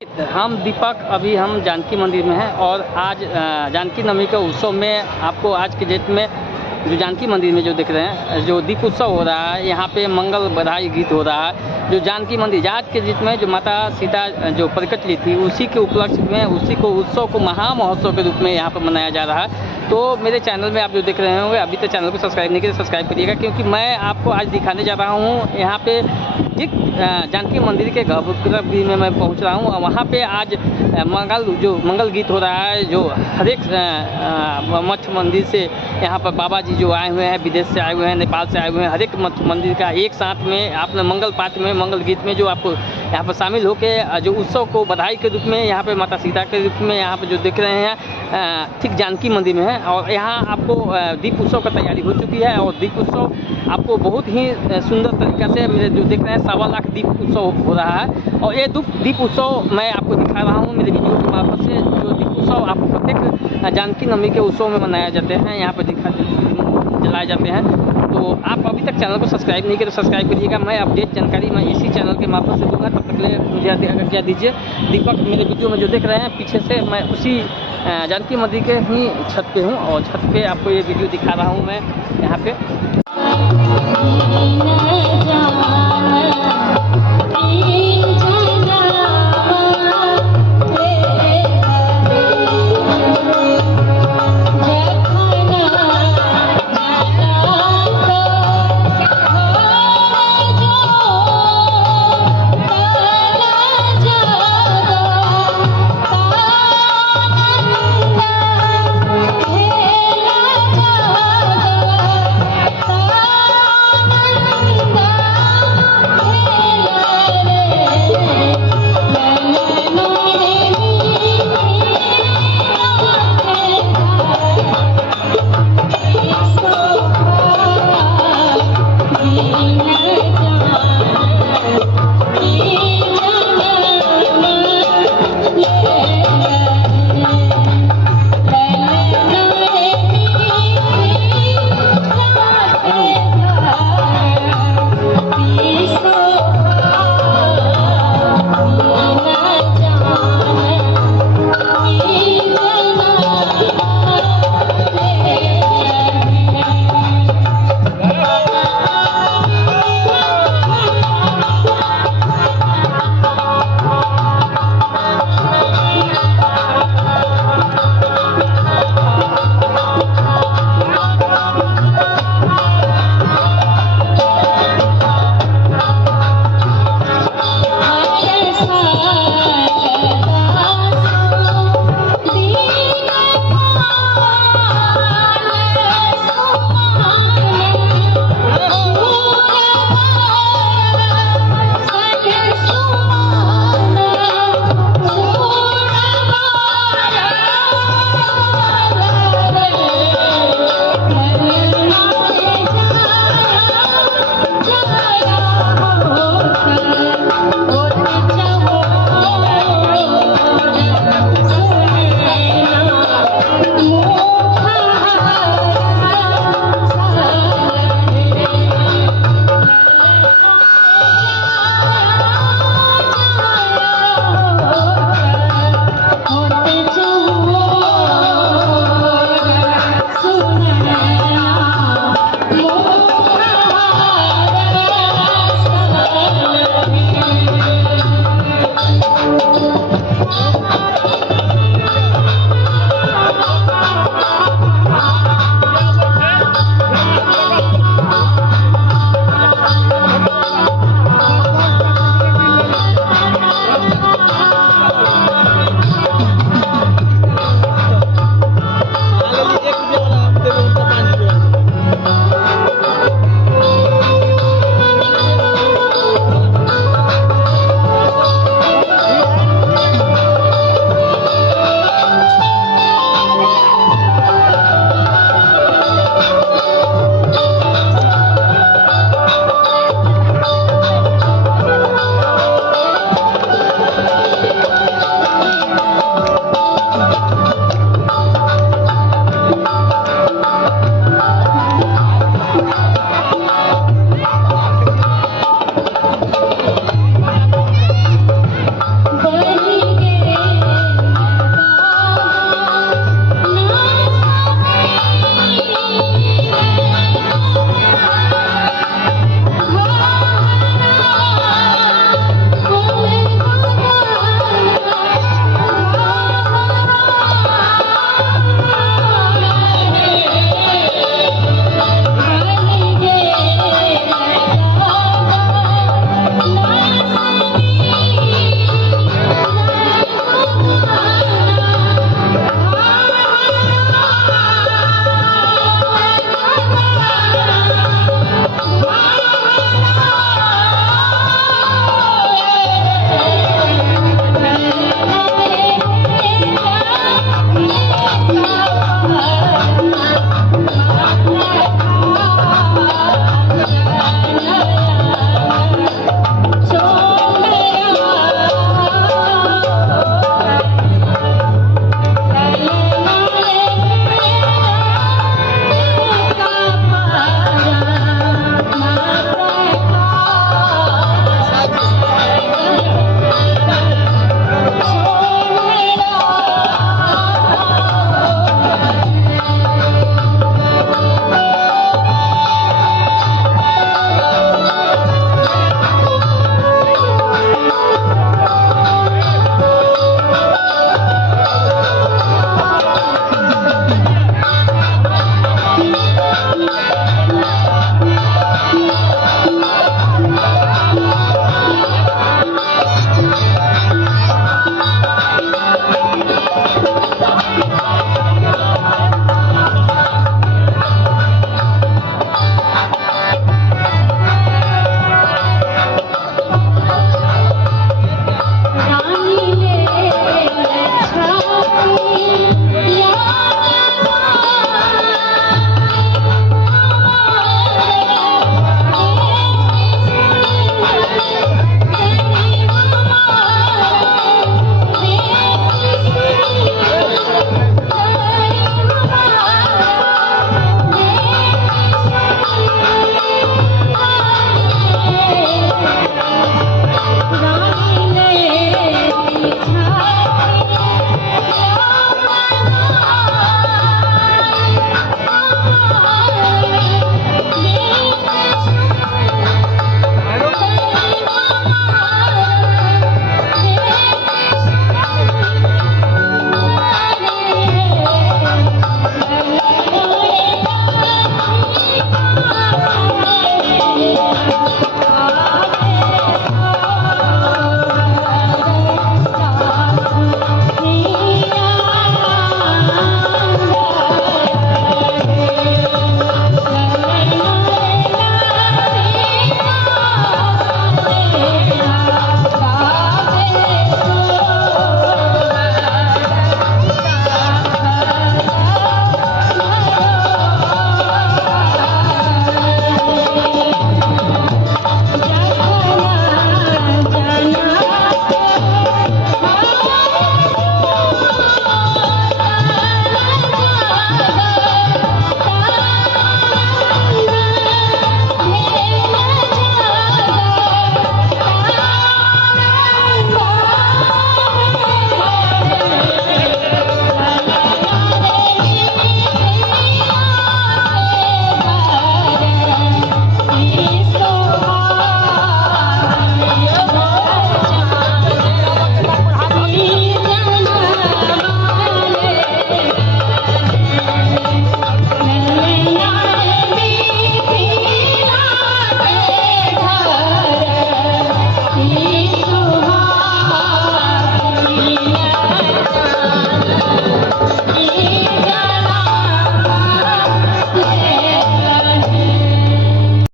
हम दीपक अभी हम जानकी मंदिर में हैं और आज जानकी नवमी के उत्सव में आपको आज के डेट में जो जानकी मंदिर में जो देख रहे हैं जो दीप उत्सव हो रहा है, यहाँ पे मंगल बधाई गीत हो रहा है। जो जानकी मंदिर आज के डेट में जो माता सीता जो प्रकट ली थी उसी के उपलक्ष्य में उसी को उत्सव को महा महोत्सव के रूप में यहाँ पर मनाया जा रहा है। तो मेरे चैनल में आप जो देख रहे होंगे अभी तक चैनल को सब्सक्राइब नहीं किया सब्सक्राइब करिएगा, क्योंकि मैं आपको आज दिखाने जा रहा हूँ यहाँ पे ठीक जानकी मंदिर के गर्भगृह में मैं पहुँच रहा हूँ। वहाँ पे आज मंगल गीत हो रहा है। जो हर एक मठ मंदिर से यहाँ पर बाबा जी जो आए हुए हैं, विदेश से आए हुए हैं, नेपाल से आए हुए हैं, हर एक मठ मंदिर का एक साथ में आपने मंगल पाठ में मंगल गीत में जो आपको यहाँ पर शामिल होकर जो उत्सव को बधाई के रूप में यहाँ पे माता सीता के रूप में यहाँ पे जो देख रहे हैं ठीक जानकी मंदिर में है। और यहाँ आपको दीप उत्सव का तैयारी हो चुकी है और दीप उत्सव आपको बहुत ही सुंदर तरीक़ा से मेरे जो देख रहे हैं 1.25 लाख दीप उत्सव हो रहा है। और ये दीप उत्सव मैं आपको दिखा रहा हूँ मेरे वीडियो के मार्फत से। जो दीप उत्सव आपको प्रत्येक जानकी नवमी के उत्सव में मनाए जाते हैं, यहाँ पर जलाए जाते हैं। तो आप अभी तक चैनल को सब्सक्राइब नहीं किए तो सब्सक्राइब करिएगा। मैं अपडेट जानकारी मैं इसी चैनल के मार्फत से दूंगा। तब तक ले मुझे दिखा दीजिए दीपक मेरे वीडियो में जो देख रहे हैं पीछे से मैं उसी जानकी मंदिर के ही छत पे हूँ और छत पे आपको ये वीडियो दिखा रहा हूँ मैं यहाँ पे।